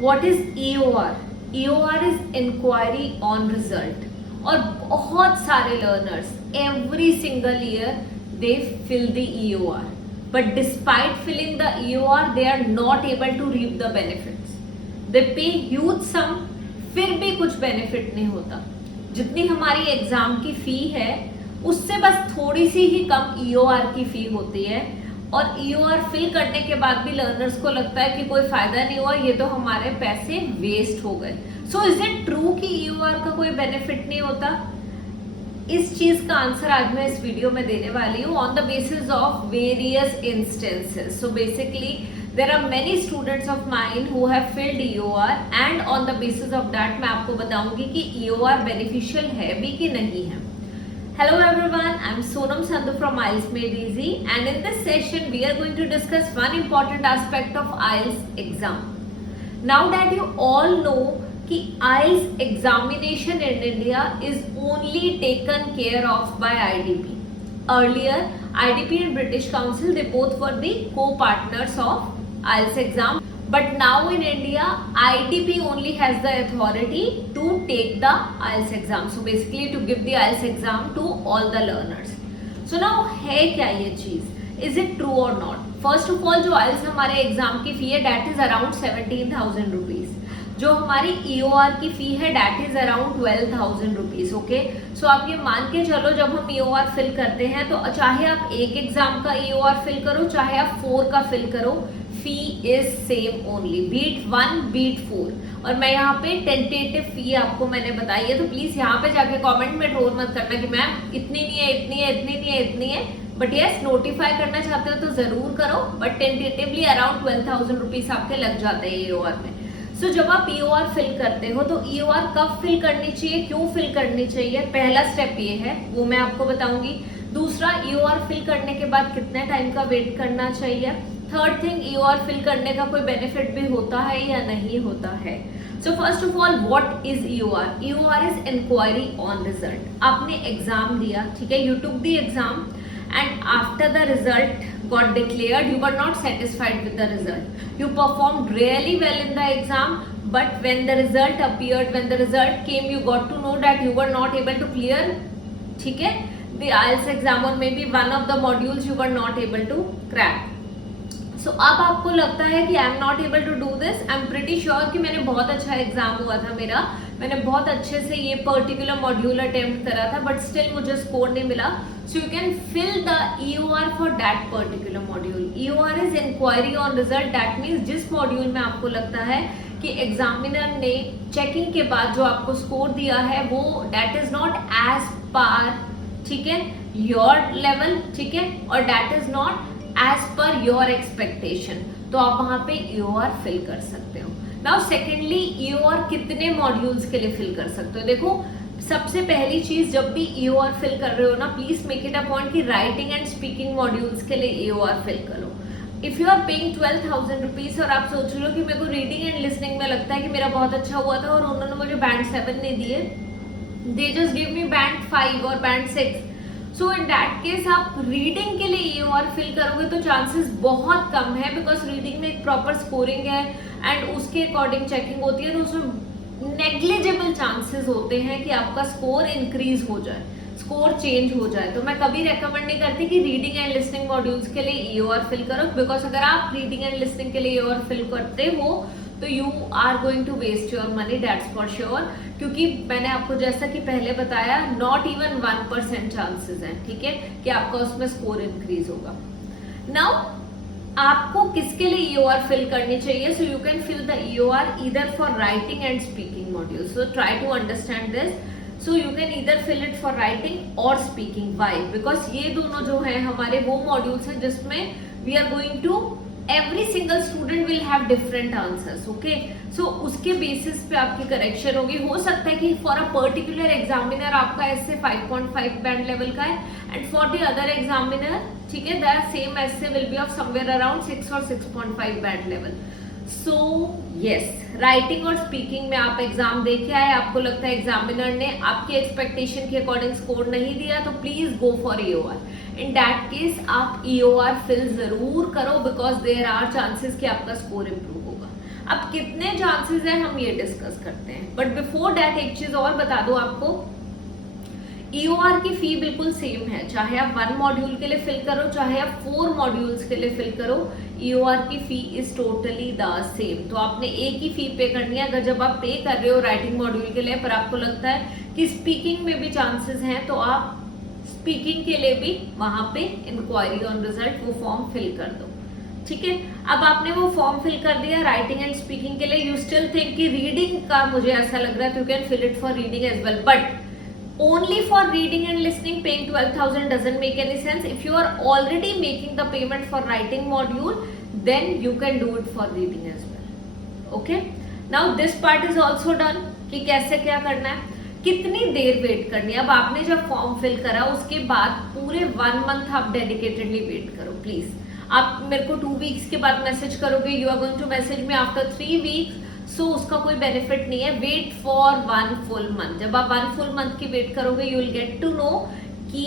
What is EOR? EOR is enquiry on result. और बहुत सारे learners every single year they fill the EOR, but despite filling the EOR they are not able to reap the benefits. They pay huge sum, फिर भी कुछ benefit नहीं होता. जितनी हमारी एग्जाम की फी है उससे बस थोड़ी सी ही कम EOR की फी होती है, और EOR फिल करने के बाद भी लर्नर्स को लगता है कि कोई फायदा नहीं हुआ, ये तो हमारे पैसे वेस्ट हो गए. सो इज इट ट्रू कि EOR का कोई बेनिफिट नहीं होता? इस चीज का आंसर आज मैं इस वीडियो में देने वाली हूँ on the basis of various instances. So basically there are many students of mine who have filled EOR, and on the basis of that मैं आपको बताऊंगी कि EOR बेनिफिशियल है भी कि नहीं है. Hello everyone, I am Sonam Sandhu from IELTS Made Easy, and in this session we are going to discuss one important aspect of IELTS exam. Now that you all know कि IELTS examination in India is only taken care of by IDP. Earlier, IDP and British Council, they both were the co-partners of IELTS exam. But now in India, IDP only has the authority to take the IELTS exam. So basically to give the IELTS exam to all the learners. So now है क्या ये चीज? Is it true or not? First of all, जो IELTS हमारे exam की फी है that is around 17,000 rupees. जो हमारी EOR की फी है that is around 12,000 rupees. Okay, सो आप ये मान के चलो जब हम EOR फिल करते हैं तो चाहे आप एक एग्जाम का EOR फिल करो चाहे आप 4 का फिल करो, fee is same only, be it 1 be it 4. और मैं यहाँ पे टेंटेटिव फी आपको मैंने बताई है, तो प्लीज यहाँ पे जाके कमेंट में ट्रोल मत करना कि मैम इतनी नहीं है, इतनी है, इतनी नहीं है, इतनी है. बट यस, नोटिफाई करना चाहते हो तो जरूर करो, बट टेंटेटिवली अराउंड 12,000 रुपीज आपके लग जाते हैं EOR में. सो जब आप EOR फिल करते हो तो EOR कब फिल करनी चाहिए, क्यों फिल करनी चाहिए, पहला स्टेप ये है, वो मैं आपको बताऊंगी. दूसरा, EOR फिल करने के बाद कितने टाइम का वेट करना चाहिए. थर्ड थिंग, EOR फिल करने का कोई बेनिफिट भी होता है या नहीं होता है. So first of all, what is EOR? EOR is enquiry on result. आपने एग्जाम दिया, ठीक है, you took the exam and after the result got declared, you were not satisfied with the result. You performed really well in the exam, but when the result appeared, when the result came, you got to know that you were not able to clear, ठीक है, the IELTS exam, or maybe one of the modules you were not able to crack. So अब आपको लगता है कि I am not able to do this. I am pretty sure कि मैंने बहुत अच्छा एग्जाम हुआ था मेरा, मैंने बहुत अच्छे से ये पर्टिकुलर मॉड्यूल अटेम्प्ट करा था, बट स्टिल मुझे स्कोर नहीं मिला. So you can fill the EOR for that particular module. EOR is enquiry on result. That means जिस मॉड्यूल में आपको लगता है कि एग्जामिनर ने चेकिंग के बाद जो आपको स्कोर दिया है वो that is not as par, ठीक है, योर लेवल, ठीक है, और that is not as per your expectation, तो आप वहां पे EOR फिल कर सकते हो. नाउ सेकेंडली, EOR कितने मॉड्यूल्स के लिए फिल कर सकते हो. देखो, सबसे पहली चीज, जब भी EOR फिल कर रहे हो ना, please make it a point कि राइटिंग एंड स्पीकिंग मॉड्यूल्स के लिए EOR फिल करो. If you are paying 12,000 rupees और आप सोच रहे हो कि मेरे को रीडिंग एंड लिसनिंग में लगता है कि मेरा बहुत अच्छा हुआ था और उन्होंने मुझे बैंड 7 नहीं दिए, they just give me band 5 और band 6. So in that case आप रीडिंग के लिए EOR फिल करोगे तो चांसेस बहुत कम है, बिकॉज रीडिंग में एक प्रॉपर स्कोरिंग है एंड उसके अकॉर्डिंग चेकिंग होती है, तो उसमें नेग्लिजिबल चांसेस होते हैं कि आपका स्कोर इंक्रीज हो जाए, स्कोर चेंज हो जाए. तो मैं कभी रेकमेंड नहीं करती कि रीडिंग एंड लिसनिंग मॉड्यूल्स के लिए EOR फिल करो, बिकॉज अगर आप रीडिंग एंड लिसनिंग के लिए EOR फिल करते हो तो you are going to waste your money, that's for sure. क्योंकि मैंने आपको जैसा कि पहले बताया, नॉट इवन 1% चांसेस हैं, ठीक है, कि आपका उसमें स्कोर इंक्रीज होगा. नाउ आपको किसके लिए EOR फिल करनी चाहिए? So you can fill the EOR either for writing and speaking module. So try to understand this. So you can either fill it for writing और स्पीकिंग. वाई? बिकॉज ये दोनों जो है हमारे वो मॉड्यूल्स हैं जिसमें we are going to, every single student will have different answers. Okay, so उसके बेसिस पे आपकी करेक्शन होगी. हो सकता है कि फॉर अ पर्टिकुलर एग्जामिनर आपका ऐसे 5.5 बैंड लेवल का है, and for the other examiner, ठीक है, दैट सेम ऐसे will be of somewhere around 6 और 6.5 band level. So yes, writing और स्पीकिंग में आप एग्जाम दे के आए, आपको लगता है एग्जामिनर ने आपकी एक्सपेक्टेशन के अकॉर्डिंग स्कोर नहीं दिया, तो please go for EOR. In that case आप EOR फिल जरूर करो, बिकॉज देयर आर चांसेस कि आपका स्कोर इंप्रूव होगा. अब कितने चांसेस हैं हम ये डिस्कस करते हैं, बट बिफोर डैट एक चीज और बता दूं आपको, EOR की फी बिल्कुल सेम है, चाहे आप 1 मॉड्यूल के लिए फिल करो चाहे आप 4 मॉड्यूल्स के लिए फिल करो, EOR की फी इज टोटली द सेम। तो आपने एक ही फी पे करनी है। अगर जब आप पे कर रहे हो राइटिंग मॉड्यूल के लिए पर आपको लगता है कि स्पीकिंग में भी चांसेस हैं, तो आप स्पीकिंग के लिए भी वहां पे इंक्वायरी ऑन रिजल्ट वो फॉर्म फिल कर दो, ठीक है। अब आपने वो फॉर्म फिल कर दिया राइटिंग एंड स्पीकिंग के लिए, यू स्टिल थिंक कि रीडिंग का मुझे ऐसा लग रहा है, you can fill it for reading as well, but only for reading and listening paying 12,000 doesn't make any sense. If you are already making the payment for writing module, then you can do it for reading as well. Okay, now this part is also done कि कैसे क्या करना है, कितनी देर wait करनी है। अब आपने जब फॉर्म फिल करा उसके बाद पूरे 1 मंथ आप डेडिकेटेडली वेट करो प्लीज। आप मेरे को 2 वीक्स के बाद मैसेज करोगे, you are going to message me after 3 weeks, so उसका कोई बेनिफिट नहीं है। Wait for 1 full month. जब आप 1 फुल मंथ की वेट करोगे you will get to know कि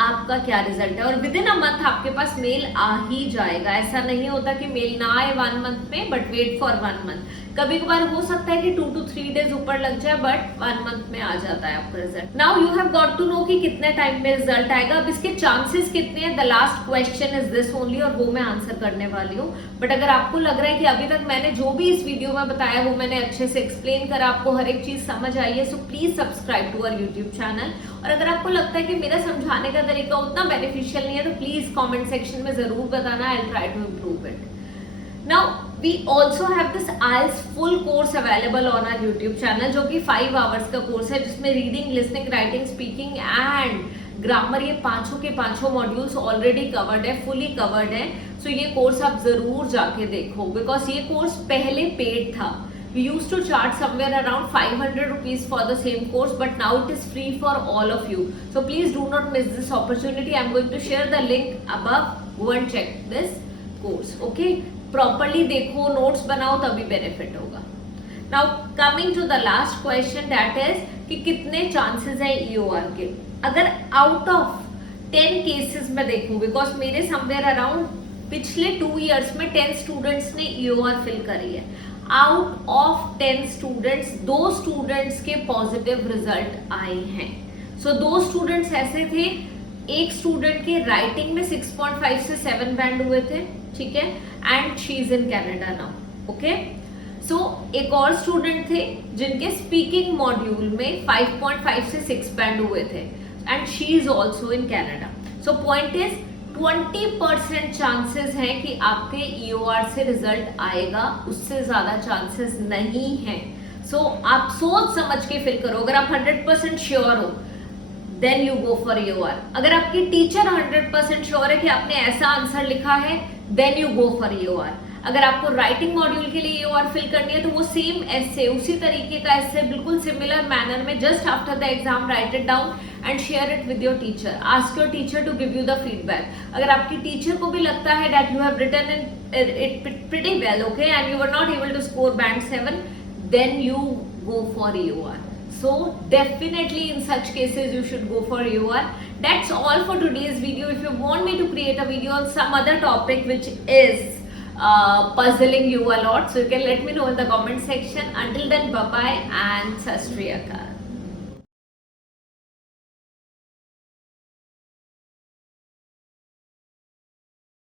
आपका क्या रिजल्ट है, और विद इन अ मंथ आपके पास मेल आ ही जाएगा। ऐसा नहीं होता कि मेल ना आए 1 मंथ में, बट वेट फॉर 1 मंथ। कभी कभार हो सकता है कि 2 to 3 डेज ऊपर लग जाए, बट 1 मंथ में आ जाता है आपका result. Now you have got to know कि कितने टाइम में रिजल्ट आएगा। अब इसके चांसेस कितने हैं, the last question is this only, और वो मैं आंसर करने वाली हूँ। बट अगर आपको लग रहा है कि अभी तक मैंने जो भी इस वीडियो में बताया वो मैंने अच्छे से एक्सप्लेन करा, आपको हर एक चीज समझ आई है, so please subscribe to our YouTube channel. और अगर आपको लगता है कि मेरा समझाने का तरीका उतना बेनिफिशियल नहीं है तो प्लीज कमेंट सेक्शन में जरूर बताना, I will try to improve it. Now we also have this IELTS full course available on our YouTube channel, जो कि 5 hours का कोर्स है, जिसमें reading, listening, writing, speaking and grammar ये पांचों के पांचों मॉड्यूल्स ऑलरेडी कवर्ड है, फुली कवर्ड है। सो ये कोर्स आप जरूर जाके देखो, बिकॉज ये कोर्स पहले पेड था। We used to charge somewhere around 500 rupees for the same course, but now it is free for all of you. So please do not miss this opportunity. I'm going to share the link above. Go and check this course. Okay? Properly देखो, notes बनाओ, तभी benefit होगा। Now coming to the last question, that is कि कितने chances है EOR के। अगर out of 10 cases में देखूं, because मेरे somewhere around पिछले 2 years में 10 students ने EOR fill करी है। आउट ऑफ 10 स्टूडेंट्स 2 स्टूडेंट्स के पॉजिटिव रिजल्ट आए हैं। सो 2 स्टूडेंट्स ऐसे थे, एक स्टूडेंट के राइटिंग में 6.5 से 7 बैंड हुए थे, ठीक है, and she is in Canada now. Okay, so एक और स्टूडेंट थे जिनके स्पीकिंग मॉड्यूल में 5.5 से 6 बैंड हुए थे, and she is also in Canada. So point is 20% chances है कि आपके EOR से रिजल्ट आएगा, उससे ज्यादा चांसेस नहीं है। सो आप सोच समझ के फिल करो। अगर आप 100% श्योर हो then you go for EOR। अगर आपकी टीचर 100% श्योर है कि आपने ऐसा आंसर लिखा है then you go for EOR। अगर आपको राइटिंग मॉड्यूल के लिए EOR फिल करनी है तो वो सेम ऐसे, उसी तरीके का ऐसे, बिल्कुल सिमिलर मैनर में, just after the exam write it down and share it with your teacher. Ask your teacher to give you the feedback. अगर आपकी टीचर को भी लगता है that you have written it pretty well, okay, and you were not able to score band 7, then you go for EOR. So definitely in such cases you should go for EOR. That's all for today's video. If you want me to create a video on some other topic which is puzzling you a lot, so you can let me know in the comment section. Until then, bye bye and Sat Shri Akal.